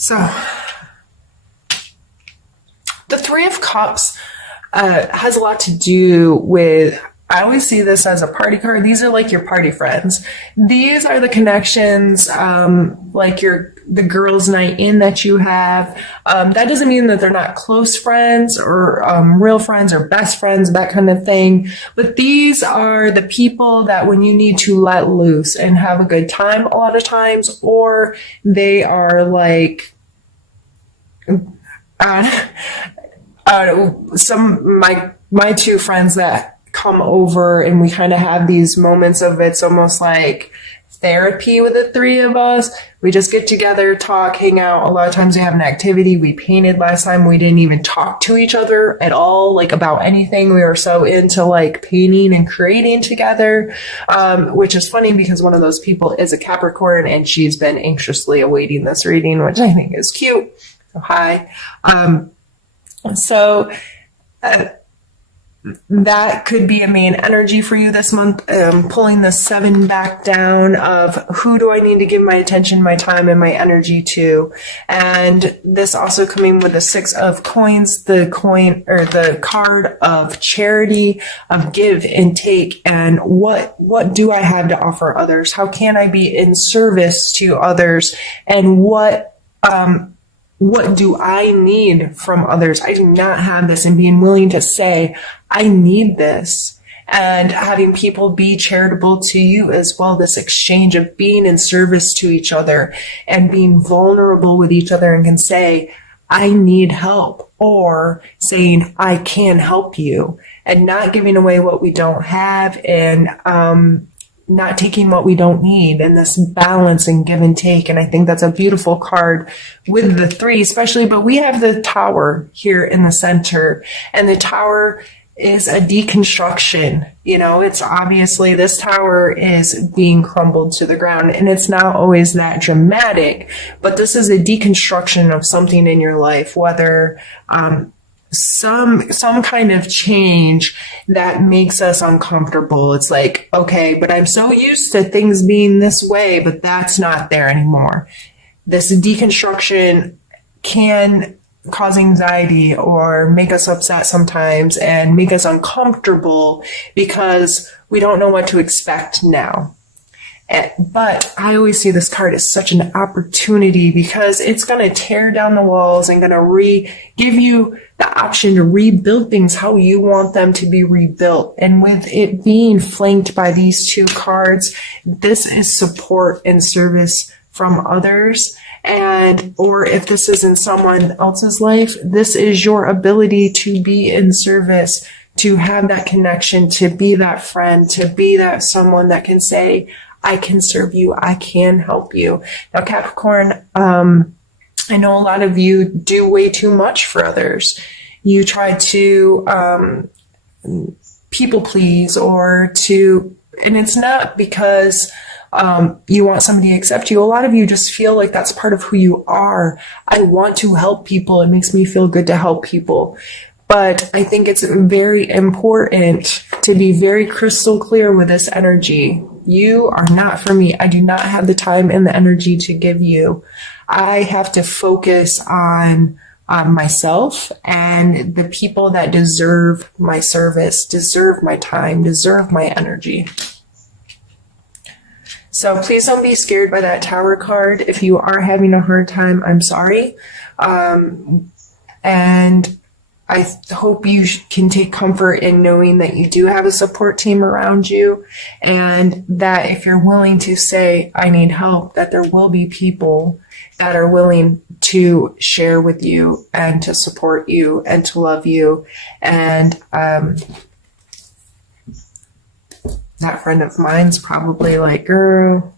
So, the Three of Cups has a lot to do with, I always see this as a party card. These are like your party friends. These are the connections, like the girls' night in that you have. That doesn't mean that they're not close friends or real friends or best friends, that kind of thing. But these are the people that when you need to let loose and have a good time a lot of times, or they are like, my two friends that come over and we kind of have these moments of, it's almost like therapy with the three of us. We just get together, talk, hang out. A lot of times we have an activity. We painted last time. We didn't even talk to each other at all, like about anything. We were so into like painting and creating together, which is funny because one of those people is a Capricorn and she's been anxiously awaiting this reading, which I think is cute. So hi. That could be a main energy for you this month, pulling the 7 back down of who do I need to give my attention, my time, and my energy to. And this also coming with the 6 of coins, the card of charity, of give and take, and what do I have to offer others? How can I be in service to others? And what do I need from others? I do not have this, and being willing to say, I need this, and having people be charitable to you as well. This exchange of being in service to each other and being vulnerable with each other and can say, I need help, or saying, I can help you, and not giving away what we don't have, and, not taking what we don't need, and this balance and give and take. And I think that's a beautiful card with the 3 especially, but we have the Tower here in the center, and the Tower is a deconstruction. You know, it's obviously this tower is being crumbled to the ground, and it's not always that dramatic, but this is a deconstruction of something in your life, whether, some kind of change that makes us uncomfortable. It's like, okay, but I'm so used to things being this way, but that's not there anymore. This deconstruction can cause anxiety or make us upset sometimes and make us uncomfortable because we don't know what to expect now. But I always see this card as such an opportunity because it's going to tear down the walls and going to give you the option to rebuild things how you want them to be rebuilt. And with it being flanked by these 2 cards, this is support and service from others. And, or if this is in someone else's life, this is your ability to be in service, to have that connection, to be that friend, to be that someone that can say, I can serve you. I can help you. Now, Capricorn, I know a lot of you do way too much for others. You try to people please and it's not because you want somebody to accept you. A lot of you just feel like that's part of who you are. I want to help people. It makes me feel good to help people. But I think it's very important to be very crystal clear with this energy. You are not for me. I do not have the time and the energy to give you. I have to focus on myself and the people that deserve my service, deserve my time, deserve my energy. So please don't be scared by that Tower card. If you are having a hard time, I'm sorry. And I hope you can take comfort in knowing that you do have a support team around you, and that if you're willing to say, I need help, that there will be people that are willing to share with you and to support you and to love you. And that friend of mine's probably like, girl,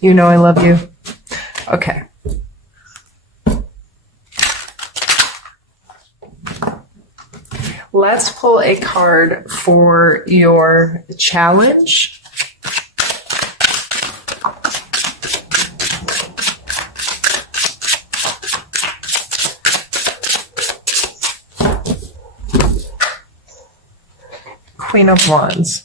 you know I love you. Okay. Let's pull a card for your challenge. Queen of Wands.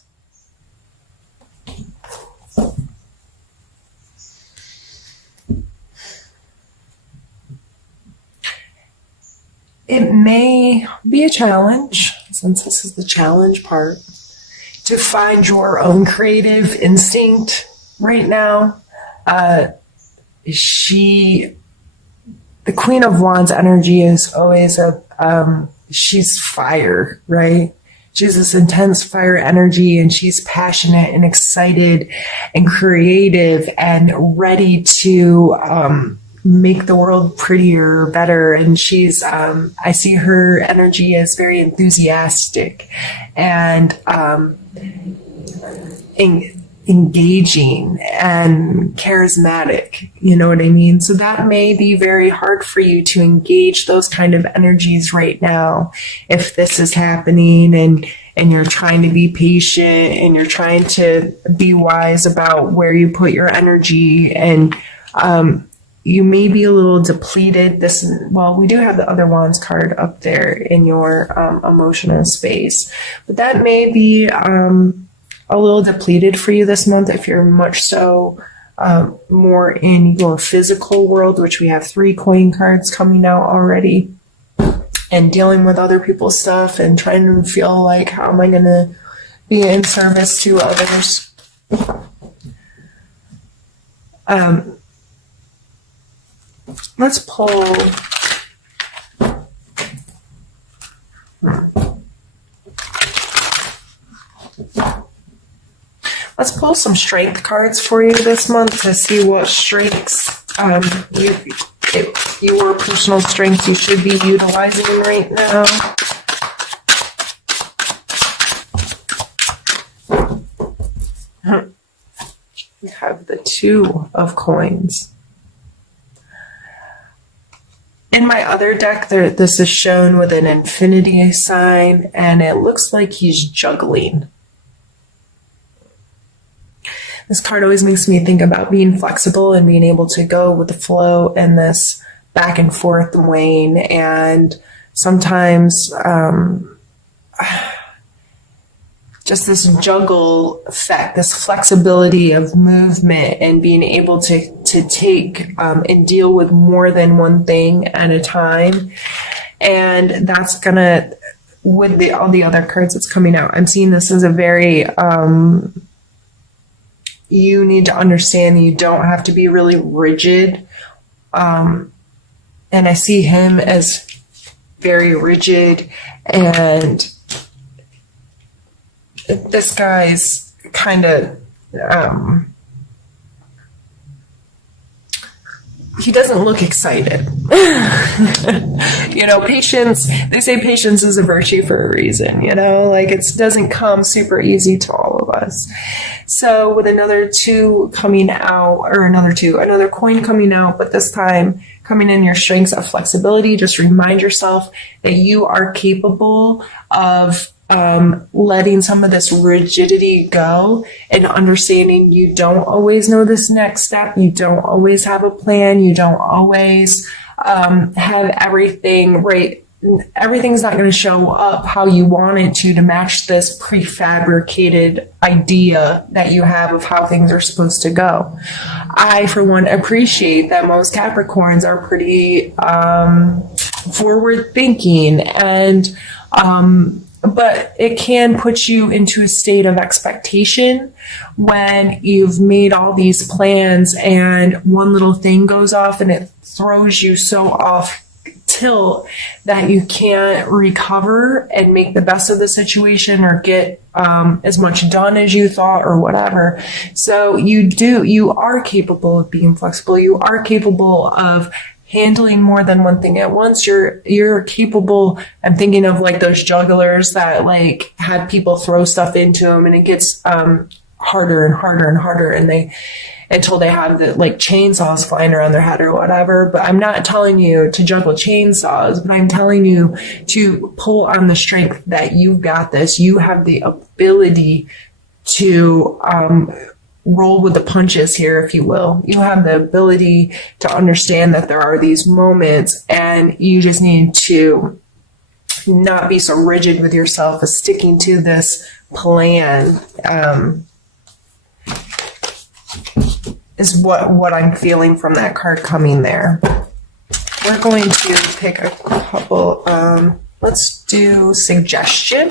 may be a challenge, since this is the challenge part, to find your own creative instinct right now. The Queen of Wands energy is always she's fire, right? She's this intense fire energy, and she's passionate and excited and creative and ready to make the world prettier, better. And she's, I see her energy as very enthusiastic and engaging and charismatic, you know what I mean? So that may be very hard for you to engage those kind of energies right now if this is happening, and you're trying to be patient and you're trying to be wise about where you put your energy, and you may be a little depleted. We do have the other Wands card up there in your emotional space, but that may be a little depleted for you this month if you're much so more in your physical world, which we have 3 coin cards coming out already, and dealing with other people's stuff and trying to feel like, how am I going to be in service to others? Let's pull... Let's pull some strength cards for you this month to see what strengths, your personal strengths you should be utilizing right now. We have the 2 of coins. In my other deck, this is shown with an infinity sign, and it looks like he's juggling. This card always makes me think about being flexible and being able to go with the flow and this back and forth wane. And sometimes just this juggle effect, this flexibility of movement and being able to take and deal with more than one thing at a time. And that's gonna, with all the other cards that's coming out, I'm seeing this as a very... you need to understand that you don't have to be really rigid. And I see him as very rigid, and this guy's kind of, he doesn't look excited. Patience, they say patience is a virtue for a reason, like it doesn't come super easy to all of us. So with another 2 coming out, or another coin coming out, but this time coming in your strengths of flexibility, just remind yourself that you are capable of letting some of this rigidity go and understanding you don't always know this next step. You don't always have a plan. You don't always have everything right. Everything's not going to show up how you want it to match this prefabricated idea that you have of how things are supposed to go. I, for one, appreciate that most Capricorns are pretty forward thinking, and but it can put you into a state of expectation when you've made all these plans and one little thing goes off and it throws you so off tilt that you can't recover and make the best of the situation or get as much done as you thought or whatever. So you are capable of being flexible. You are capable of handling more than one thing at once. You're capable. I'm thinking of like those jugglers that like had people throw stuff into them, and it gets harder and harder and harder, and until they have the like chainsaws flying around their head or whatever. But I'm not telling you to juggle chainsaws, but I'm telling you to pull on the strength that you've got this. You have the ability to roll with the punches here, if you will. You have the ability to understand that there are these moments, and you just need to not be so rigid with yourself as sticking to this plan. Is what I'm feeling from that card coming there. We're going to pick a couple. Let's do suggestion.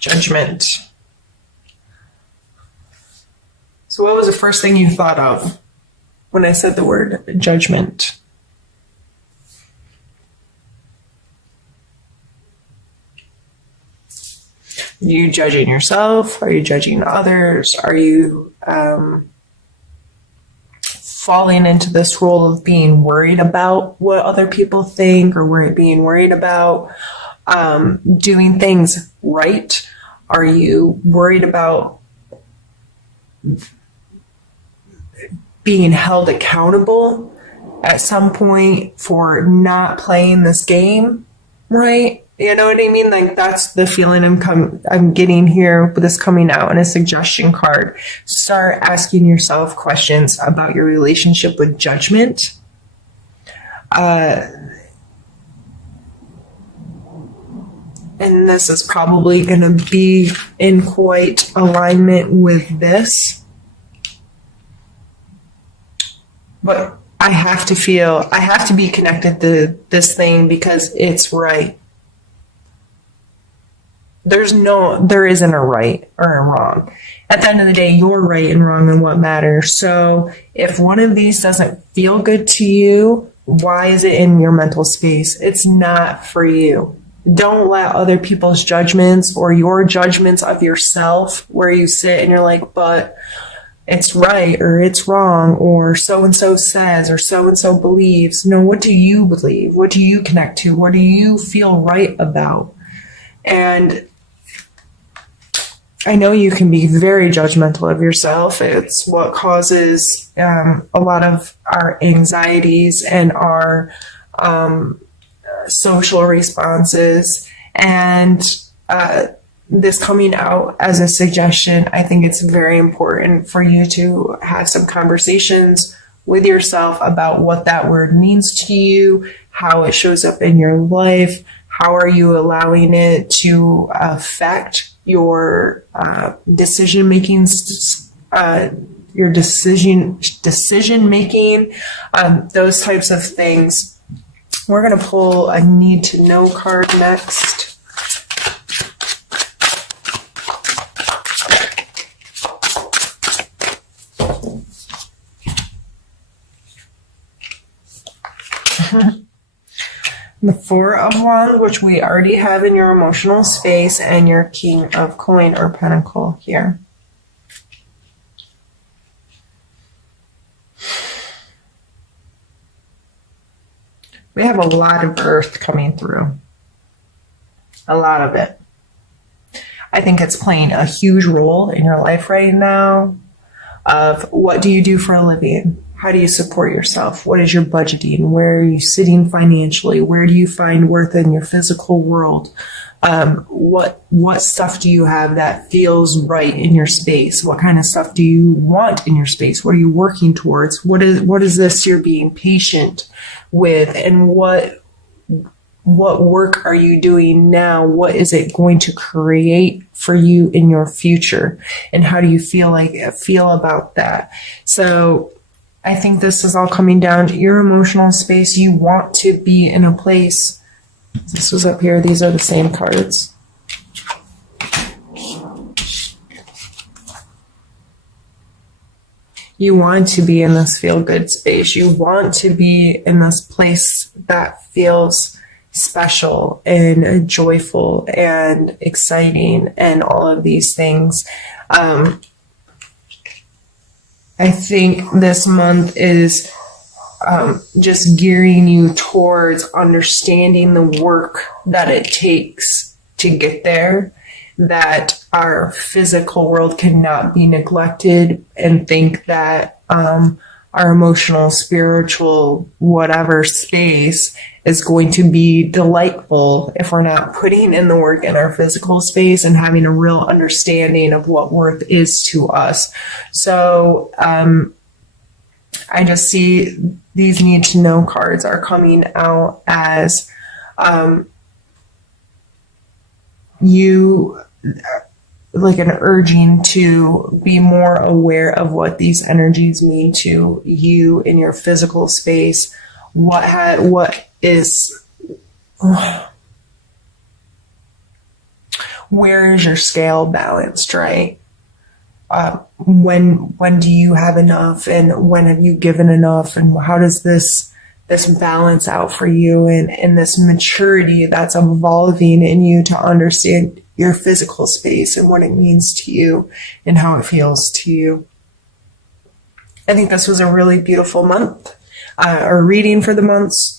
Judgment. So what was the first thing you thought of when I said the word judgment? Are you judging yourself? Are you judging others? Are you falling into this role of being worried about what other people think, or being worried about doing things right? Are you worried about being held accountable at some point for not playing this game right? You know what I mean? Like, that's the feeling I'm getting here with this coming out in a suggestion card. Start asking yourself questions about your relationship with judgment. And this is probably going to be in quite alignment with this. But I have to be connected to this thing because it's right. There isn't a right or a wrong. At the end of the day, you're right and wrong in what matters. So if one of these doesn't feel good to you, why is it in your mental space? It's not for you. Don't let other people's judgments or your judgments of yourself where you sit and you're like, but it's right or it's wrong, or so-and-so says or so-and-so believes. No, what do you believe? What do you connect to? What do you feel right about? And I know you can be very judgmental of yourself. It's what causes a lot of our anxieties and our social responses. And this coming out as a suggestion, I think it's very important for you to have some conversations with yourself about what that word means to you, how it shows up in your life, how are you allowing it to affect your decision making, your decision making, those types of things. We're going to pull a need to know card next. The Four of Wands, which we already have in your emotional space, and your King of Coin or Pentacle here. We have a lot of Earth coming through. A lot of it. I think it's playing a huge role in your life right now of what do you do for a living? How do you support yourself? What is your budgeting? Where are you sitting financially? Where do you find worth in your physical world? What stuff do you have that feels right in your space? What kind of stuff do you want in your space? What are you working towards? What is this you're being patient with? And what work are you doing now? What is it going to create for you in your future? And how do you feel about that? So I think this is all coming down to your emotional space. You want to be in a place. This was up here. These are the same cards. You want to be in this feel-good space. You want to be in this place that feels special and joyful and exciting and all of these things. I think this month is just gearing you towards understanding the work that it takes to get there, that our physical world cannot be neglected, and think that our emotional, spiritual, whatever space is going to be delightful if we're not putting in the work in our physical space and having a real understanding of what worth is to us. So I just see these need to know cards are coming out as you, like an urging to be more aware of what these energies mean to you in your physical space. What is, where is your scale balanced, right? When do you have enough, and when have you given enough, and how does this balance out for you, and this maturity that's evolving in you to understand your physical space and what it means to you and how it feels to you. I think this was a really beautiful month, or reading for the months.